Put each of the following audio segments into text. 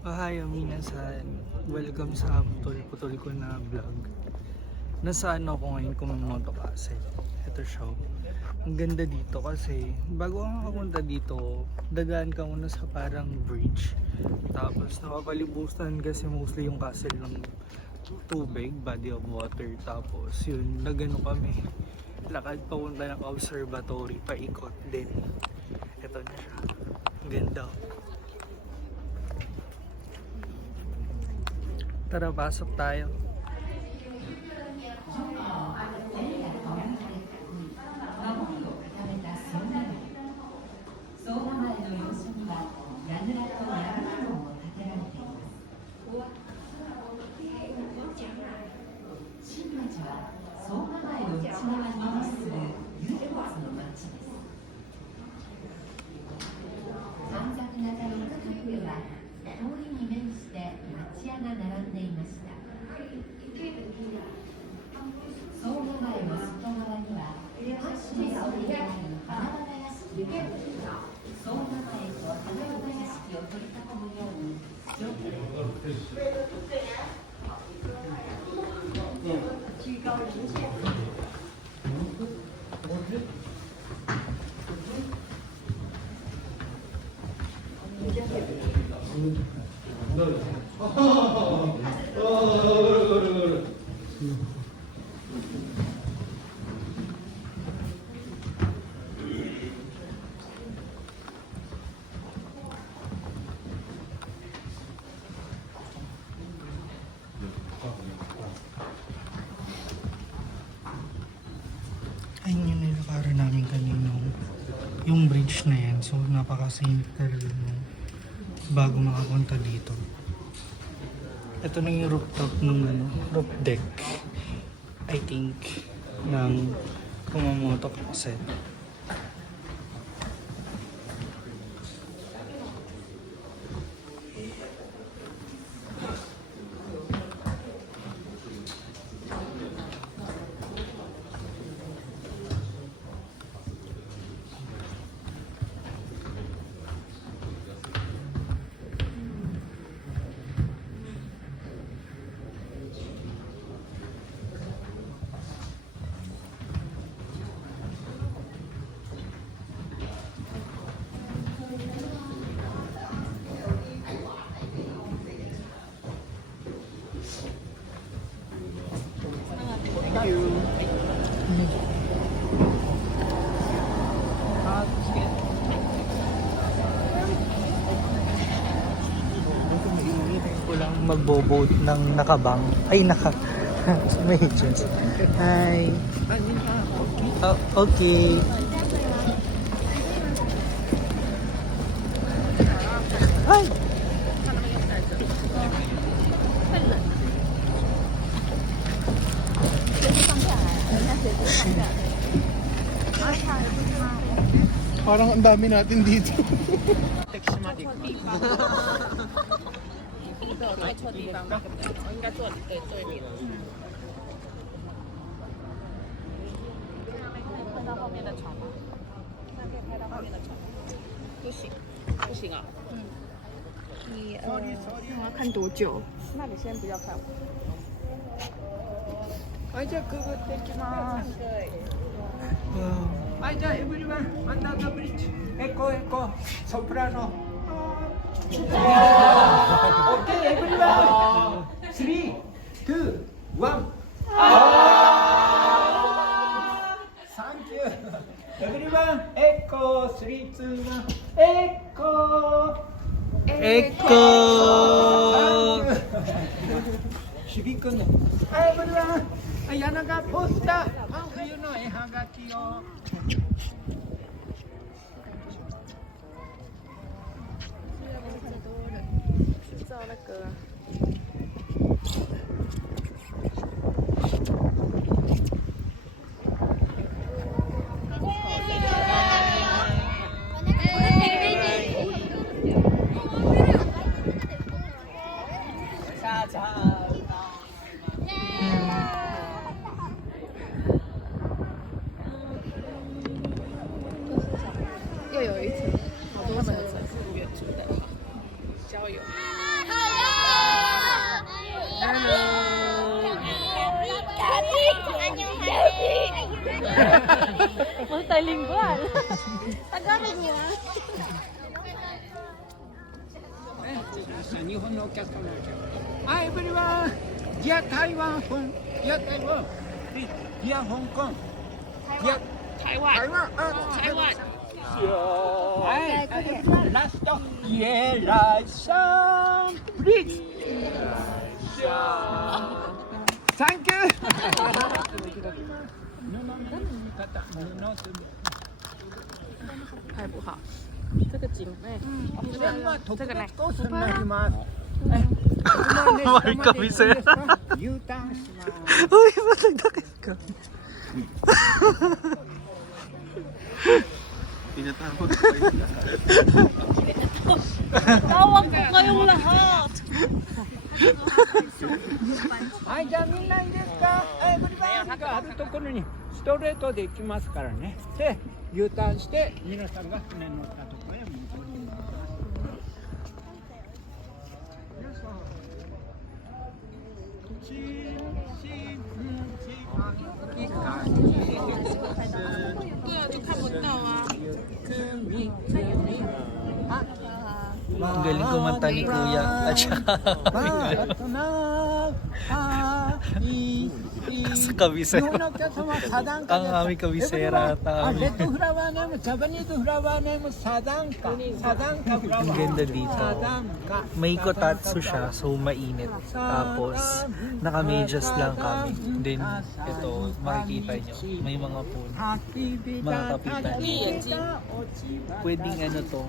Hi, minasan. Welcome sa putol-putol ko na vlog. Nasaan ako ngayon kumamoto kasi. Ito siya. Ang ganda dito kasi bago ka makapunta dito, dadaan ka muna sa parang bridge. Tapos napapalibutan kasi mostly yung castle ng tubig, body of water. Tapos yun, nagano kami. Lakad papunta ng observatory, paikot din. Ito na siya. Ang ganda. Tara, pasok tayo. Ayun yung nilakaran namin kanino. Yung bridge na yan. So napaka-scenic talaga nung bago makapunta dito. Ito na yung rooftop ng roof deck. I think ng Kumamoto kasi. Thank you. Ko lang magbo-boat ng nakabang. Ay, may agents. Hi. Oh, okay. Hi. Parang ang dami natin dito. 爱错地方吧，对不对？我应该坐对对面。看到后面的船吗？那可以拍到后面的船吗？不行，不行啊。你那要看多久？那你先不要看。はい、じゃあくぐっていきます。Wow. はい、じゃあエブリワン、アンダーザブリッジ。エコエコ、ソプラノ。オッケー、エブリワン。3、2、1。サンキュー。エブリワン、エコ、3、2、1。エコ。Echo! 響くね。エブリワン。柳がポスター、真冬の絵はがきを。照那个。Multilingual. Tagalog niyo. 日本のお客様はい、エブリワン、ギア台湾、ギア台湾、ギア香港、ギア台湾。台湾、台湾。はい、ラスト、イエライさん、プリーズ。サンキュー。拍不好，这个景哎，特別コースになります。 Mark Camisera. U ターンします。 Uy, matagdakit ka. Tinatawag ko kayo lahat. Tawag ko kayong lahat. はい、じゃあみんないいですか。エブリバンがあるところにストレートで行きますからね。で、U ターンして皆さんが船乗ったところへ戻ります。皆さん、チーいい感じです。对啊，就看不到啊。Ang galing kumanta ni Kuya. At saka, sa kabisera. Ang aming kabisera at ang aming. レッドフラワーネーム、ジャパニーズフラワーネーム、サダンカ。サダンカフラワー。Ang ganda dito. サダンカ。 May kotatsu siya, so mainit. Tapos, naka-medyas lang kami. Then, ito, makikita nyo, may mga puno. Mga kapitan. Pwedeng ano to,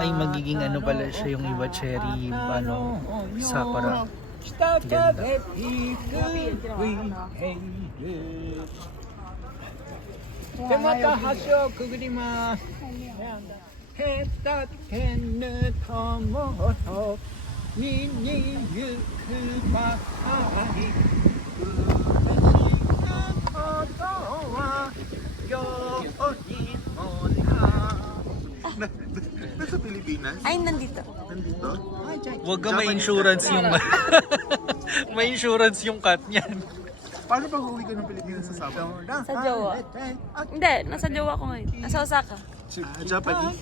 ay magiging ano pala siya yung iba cherry, ano, sakura. 北風吹くウィヘイルでまた橋をくぐりますへたけぬ友と見に行くばかり嬉しなことは今日にもNasa Pilipinas? Ay, nandito. Nandito? Huwag ka may insurance yung may insurance yung cut niyan. Paano pag uwi ka ng Pilipinas sa Sabado? Sa jowa. Hindi, nasa jowa ko ngayon. Nasa Osaka. Japanese?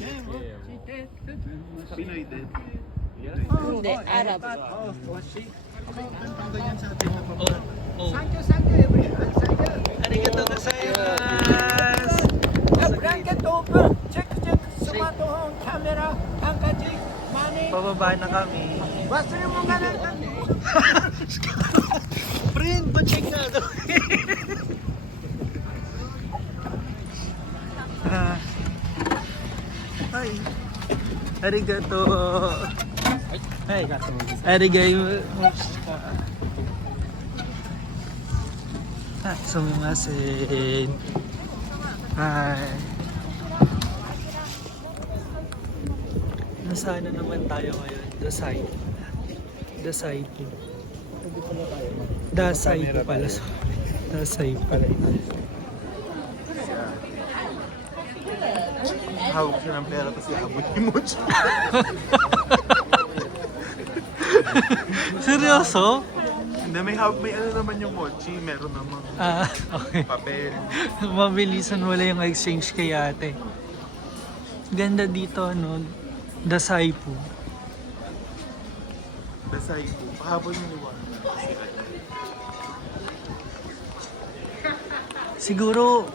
Pinoy din. Hindi, Arab. Ang ganyan sa atin na pa. Oh, Thank you everyone. Thank you. arigatou gozaimasu. Blanket open. Check, check. Smartphone, camera, handkerchief, money. Pababa na kami. 忘れ物がないか。 Friend, pa-check na ito. Hi. Arigato. Hi. Arigato. Sumimasen. Hi. Nasaan na naman tayo ngayon? Dasai. Dasai po. Dasai po pala. Dasai pala. Hawak siya ng pera tapos iabot ni Mochi. Seryoso? Hindi, may ano naman yung Mochi. Meron namang Okay. papel. Mabilisan wala yung exchange kay ate. Ganda dito, no? Dasai po. Dasay ko. Pahabol mo liwan. Siguro,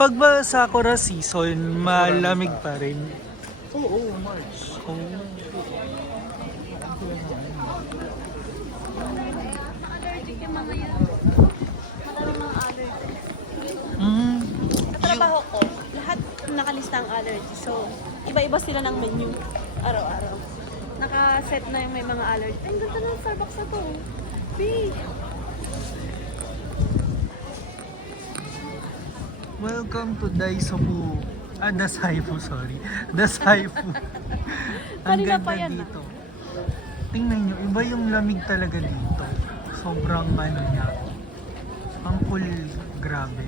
pag ba Sakura season, malamig pa rin. Oo, March. Oh. Allergic yung mga yan. Maraming mga allergic. Sa trabaho ko, lahat nakalista ang allergy. So, iba-iba sila ng menu. Araw-araw. Naka-set na yung may mga allergy. Ay, ganda na ng Starbucks na to. Big! Welcome to Daiso po. Dasai po, sorry. Dasai po. Ang Kanina pa ganda yan, dito. Tingnan nyo, iba yung lamig talaga dito. Sobrang ano niya. Ang cool, grabe.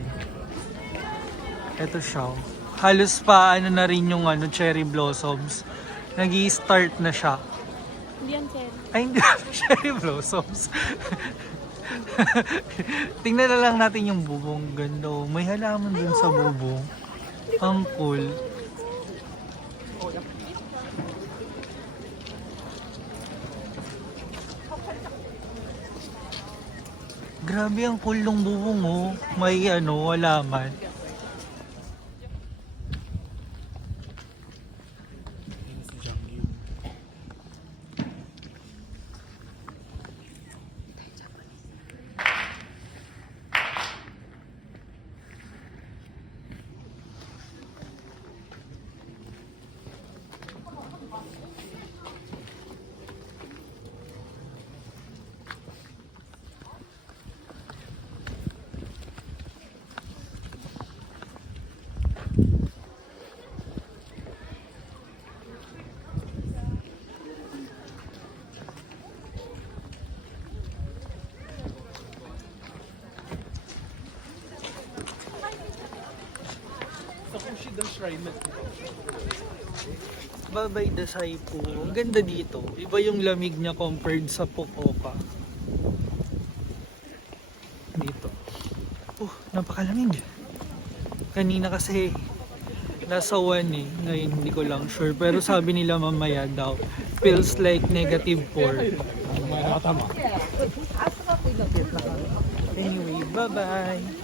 Ito siya. Halos pa ano na rin yung cherry blossoms. Nag-i-start na siya. Hindi yan, sir. Ay, hindi cherry blossoms. Tingnan na lang natin yung bubong. Ganda. Oh. May halaman dun sa bubong. Ang cool. Grabe ang cool ng bubong oh. May ano, halaman. Babay Dasay po. Ang ganda dito. Iba yung lamig niya compared sa Fukuoka. Dito. Napakalamig. Kanina kasi nasa 1 eh. Ngayon hindi ko lang sure. Pero sabi nila mamaya daw. Feels like negative 4. Anyway, bye-bye.